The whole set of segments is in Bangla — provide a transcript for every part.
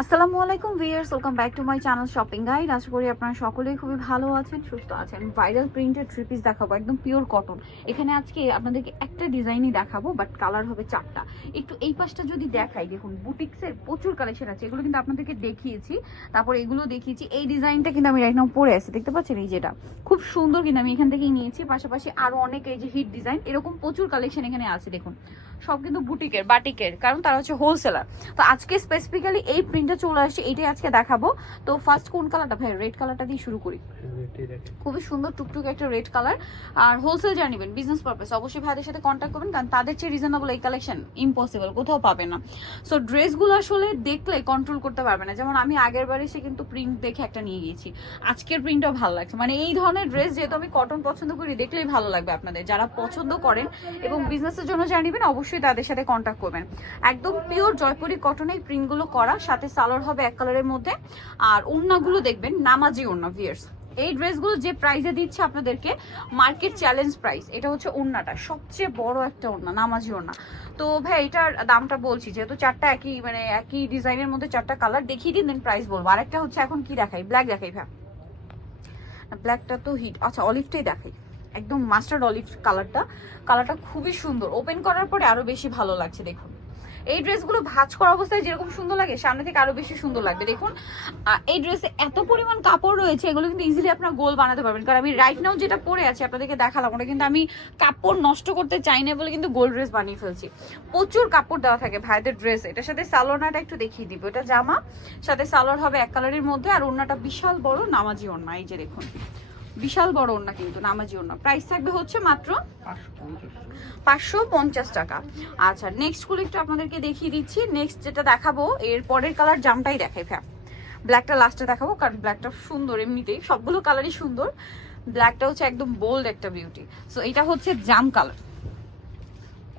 আসসালামু আলাইকুম viewers, welcome back to my channel shopping guide. আশা করি আপনারা সকলেই খুবই ভালো আছেন, সুস্থ আছেন। ভাইরাল প্রিন্টেড থ্রি পিস দেখাবো, একদম পিওর কটন। এখানে আজকে আপনাদেরকে একটা ডিজাইনই দেখাবো, বাট কালার হবে চারটা। একটু এই পাশটা যদি দেখাই, দেখুন বুটিক্সের প্রচুর কালেকশন আছে। এগুলো কিন্তু আপনাদেরকে দেখিয়েছি, তারপর এগুলো দেখিয়েছি। এই ডিজাইনটা কিন্তু আমি রাইট নাও পরে আছি, দেখতে পাচ্ছেন? এই যেটা খুব সুন্দর, কিন্তু আমি এখান থেকেই নিয়েছি। পাশাপাশি আরো অনেক এই যে হিট ডিজাইন, এরকম প্রচুর কালেকশন এখানে আছে। দেখুন সব কিন্তু বুটিকের, বাটিকের, কারণ তারা হচ্ছে হোলসেলার। তো আজকে স্পেসিফিক্যালি এই প্রিন্টটা চলে আসছে, এইটাই আজকে দেখাবো। তো ফার্স্ট কোন কালারটা ভাই? রেড কালারটা দিয়ে শুরু করি। খুবই সুন্দর টুকটুক একটা রেড কালার। আর হোলসেল যারা নেবেন বিজনেস পারপাস, অবশ্যই ভাইদের সাথে কন্ট্যাক্ট করবেন, কারণ তাদের চেয়ে রিজনেবল এই কালেকশন ইম্পসিবল, কোথাও পাবে না। সো ড্রেসগুলো আসলে দেখলে কন্ট্রোল করতে পারবে না। যেমন আমি আগের বারে এসে কিন্তু প্রিন্ট দেখে একটা নিয়ে গিয়েছি, আজকের প্রিন্টটাও ভালো লাগছে। মানে এই ধরনের ড্রেস যেহেতু আমি কটন পছন্দ করি, দেখলেই ভালো লাগবে আপনাদের। যারা পছন্দ করেন এবং বিজনেসের জন্য যারা নেবেন, অবশ্যই তাদের সাথে কন্ট্যাক্ট করবেন। একদম পিওর জয়পুরি কটনের প্রিন্টগুলো করা, সাথে সালোয়ার হবে এক কালারের মধ্যে। আর ওড়নাগুলো দেখবেন নামাজি ওড়না ভিয়ার্স। এই ড্রেসগুলো যে প্রাইসে দিচ্ছে আপনাদেরকে, মার্কেট চ্যালেঞ্জ প্রাইস। এটা হচ্ছে ওড়নাটা, সবচেয়ে বড় একটা ওড়না, নামাজি ওড়না। তো ভাই এটার দামটা বলছি, যেহেতু চারটা একই মানে একই ডিজাইনের মধ্যে চারটা কালার দেখিয়ে দিন, দেন প্রাইস বলবো। আরেকটা হচ্ছে এখন কি দেখাই? ব্ল্যাক দেখাই ভাই। ব্ল্যাকটা তো হিট, আচ্ছা অলিভটাই দেখাই। একদম মাস্টার্ড অলিভ কালারটা। কালারটা খুবই সুন্দর, ওপেন করার পরে আরো বেশি ভালো লাগছে। দেখুন এই ড্রেসগুলো ভাঁজ করা অবস্থায় যেরকম সুন্দর লাগে, সামনে থেকে আরো বেশি সুন্দর লাগবে। দেখুন এই ড্রেসে এত পরিমাণ কাপড় রয়েছে, এগুলো কিন্তু ইজিলি আপনারা গোল বানাতে পারবেন। কারণ আমি রাইট নাও যেটা পরে আছি আপনাদেরকে দেখালাম, ওটা কিন্তু আমি কাপড় নষ্ট করতে চাই না বলে কিন্তু গোল ড্রেস বানিয়ে ফেলছি। প্রচুর কাপড় দেওয়া থাকে ভাইদের ড্রেস। এটার সাথে সালোয়ারটা একটু দেখিয়ে দিব। এটা জামা, সাথে সালোয়ার হবে এক কালারের মধ্যে, আর ওড়নাটা বিশাল বড় নামাজি ওড়না। এই যে দেখুন বিশাল বড় ওড়না, কিন্তু নামাজি ওড়না। প্রাইস থাকবে হচ্ছে মাত্র 550 টাকা। আচ্ছা নেক্সট গুলো একটু আপনাদেরকে দেখিয়ে দিচ্ছি। নেক্সট যেটা দেখাবো, এর পরের কালার জামটাই দেখাই ভাই। ব্ল্যাকটা লাস্টে দেখাবো, কারণ ব্ল্যাকটা সুন্দর, এমনিতেই সবগুলো কালারই সুন্দর। ব্ল্যাকটা হচ্ছে একদম বোল্ড একটা বিউটি। সো এটা হচ্ছে জাম কালার,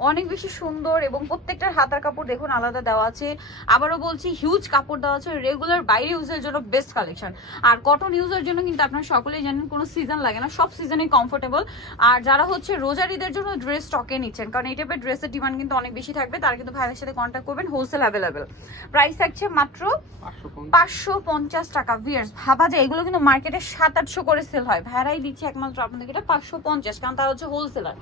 অনেক বেশি সুন্দর। এবং প্রত্যেকটার হাতার কাপড় দেখুন আলাদা দেওয়া আছে। আবারও বলছি, হিউজ কাপড় দেওয়া আছে। রেগুলার বাইরে ইউজের জন্য বেস্ট কালেকশন। আর কটন ইউজের জন্য কিন্তু আপনারা সকলেই জানেন কোনো সিজন লাগে না, সব সিজনে কমফোর্টেবল। আর যারা হচ্ছে রোজার ঈদের জন্য ড্রেস স্টকে নিচ্ছেন, কারণ এই টাইপের ড্রেসের ডিমান্ড কিন্তু অনেক বেশি থাকবে, তারা কিন্তু ভাইদের সাথে কন্ট্যাক্ট করবেন। Wholesale available. প্রাইস থাকছে মাত্র 550 টাকা। ভিয়ার্স ভাবা যায়, এগুলো কিন্তু মার্কেটে 700-800 করে সেল হয়, ভাইরাই দিচ্ছে একমাত্র আপনাদেরকে এটা 550, কারণ তারা হচ্ছে হোলসেলার।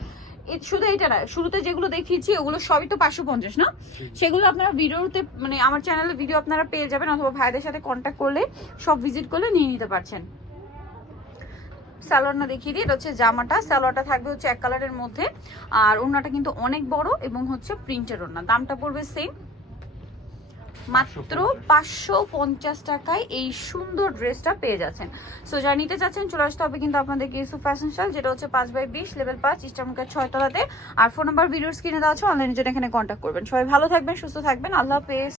শুধু এটা না, শুরুতে যেগুলো দেখিয়েছি ওগুলো সবই তো 550 না, সেগুলো আপনারা ভিডিওতে মানে আমার চ্যানেলে ভিডিও আপনারা পেয়ে যাবেন, অথবা ভাইদের সাথে কন্ট্যাক্ট করলে সব ভিজিট করলে নিয়ে নিতে পারছেন। সালোয়ারটা দেখিয়ে দিই। এটা হচ্ছে জামাটা, সালোয়ারটা থাকবে হচ্ছে এক কালারের মধ্যে। আর ওড়নাটা কিন্তু অনেক বড় এবং হচ্ছে প্রিন্টের ওড়না। দামটা পড়বে সেম, মাত্র 550 টাকায় এই সুন্দর ড্রেসটা পেয়ে যাচ্ছেন। সো যারা নিতে চাচ্ছেন চলে আসতে হবে কিন্তু আপনাদেরকে ইউসুফ ফ্যাশন স্টাইল, যেটা হচ্ছে 5/20 লেভেল 5 ইস্টার্নকার 6 তলাতে। আর ফোন নাম্বার ভিডিওর স্ক্রিনে দেওয়া আছে, অনলাইনের জন্য এখানে কন্ট্যাক্ট করবেন। সবাই ভালো থাকবেন, সুস্থ থাকবেন, আল্লাহ হাফেজ।